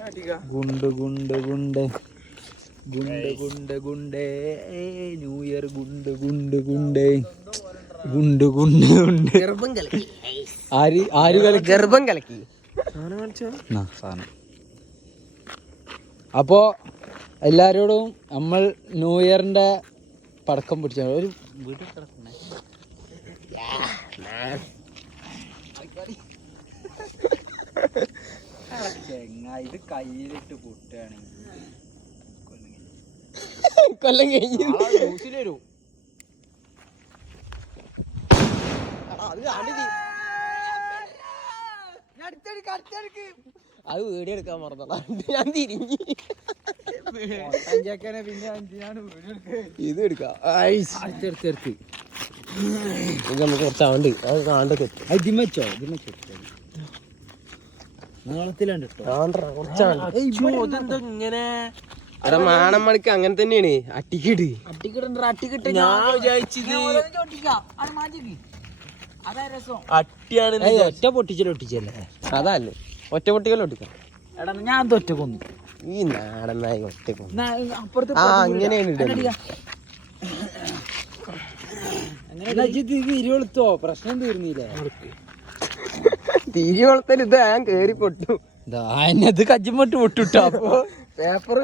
ഗുണ്ട് ഗുണ്ട് ഗുണ്ട് ഗുണ്ട് ഗുണ്ട് ഗുണ്ടേ new year ഗുണ്ട് ഗുണ്ട് ഗുണ്ടേ ഗുണ്ട് ഗുണ്ട് ഗുണ്ട് ആര് ആര് കളി ഗർഭം കലക്കി സാധനം. അപ്പോ എല്ലാരോടും നമ്മൾ ന്യൂ ഇയറിന്റെ പടക്കം പിടിച്ച ഒരു വീട്ടിൽ കിടക്കണേ ഇത് കയ്യിലിട്ട് പൊട്ടുകയാണെങ്കിൽ കൊല്ലം കഴിഞ്ഞു വരും. അത് വീഡിയോ എടുക്കാൻ മറന്നതാ. ഞാൻ തിരിഞ്ഞു ഇത് എടുക്കാം. അടുത്തെടുത്ത് നമുക്ക് കുറച്ച് ആണ്ട് അത് കാണ്ടൊക്കെ ജിമ്മച്ചോ നീളത്തിലാണ്ട് ഇങ്ങനെ മാണം മണിക്ക് അങ്ങനെ തന്നെയാണ്. അട്ടിക്കിട്ട് ഞാൻ വിചാരിച്ചത് അട്ടിയാണ്. ഒറ്റ പൊട്ടിച്ചല്ലേ അതല്ലേ ഒറ്റ പൊട്ടിക്കല്ലോ ഒട്ടിക്കാം. എടാ ഞാൻ ഒറ്റ കൊന്നു ഈ നാടനായി ഒറ്റ കൊന്നു. അങ്ങനെയാണ് തിരിവെളുത്തോ പ്രശ്നം തീർന്നില്ലേ? തിരിവെളുത്തൽ ഇത് ഞാൻ കേറി പൊട്ടു ഇത് കജ്ജിമോട്ട് പൊട്ടുട്ടോ. അപ്പൊ പേപ്പർ